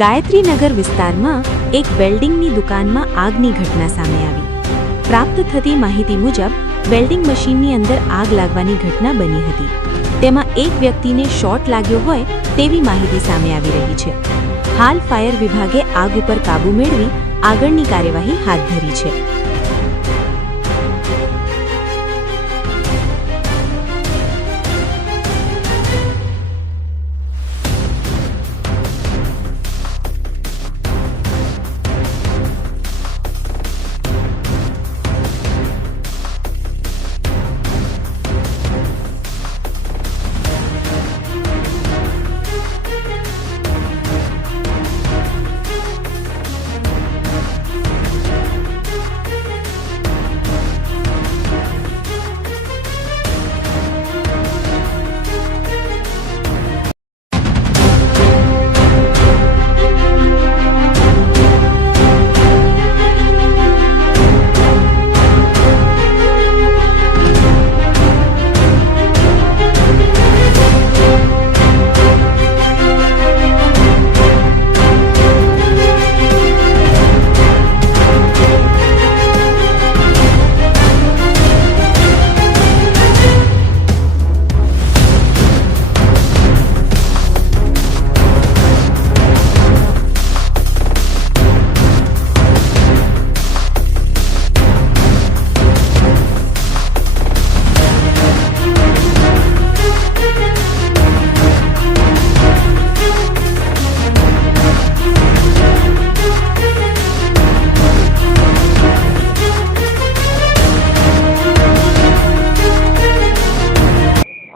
ગાયત્રીનગર વિસ્તારમાં એક વેલ્ડિંગની દુકાનમાં આગની ઘટના સામે આવી। પ્રાપ્ત થતી માહિતી મુજબ વેલ્ડિંગ મશીનની અંદર આગ લાગવાની ઘટના બની હતી। તેમાં એક વ્યક્તિને શોર્ટ લાગ્યો હોય તેવી માહિતી સામે આવી રહી છે। હાલ ફાયર વિભાગે આગ ઉપર કાબૂ મેળવી આગળની કાર્યવાહી હાથ ધરી છે।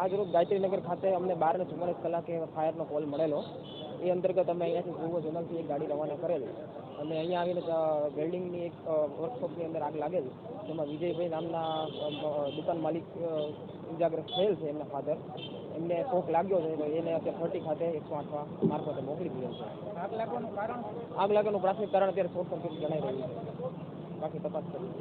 આજરોજ ગાયત્રીનગર ખાતે અમને 12:44 કલાકે ફાયરનો કોલ મળેલો। એ અંતર્ગત અમે અહીંયાથી પૂર્વ ઝોનલથી એક ગાડી રવાના કરેલી અને અહીંયા આવીને વેલ્ડિંગની એક વર્કશોપની અંદર આગ લાગેલી। જેમાં વિજયભાઈ નામના દુકાન માલિક ઇજાગ્રસ્ત થયેલ છે, એમના ફાધર। એમને શોક લાગ્યો છે તો એને અત્યારે 30 ખાતે 108 મારફતે મોકલી દીધેલ છે। આગ લાગવાનું પ્રાથમિક કારણ અત્યારે શોર્ટ સર્કિટ જણાઈ રહ્યું છે, બાકી તપાસ કરી।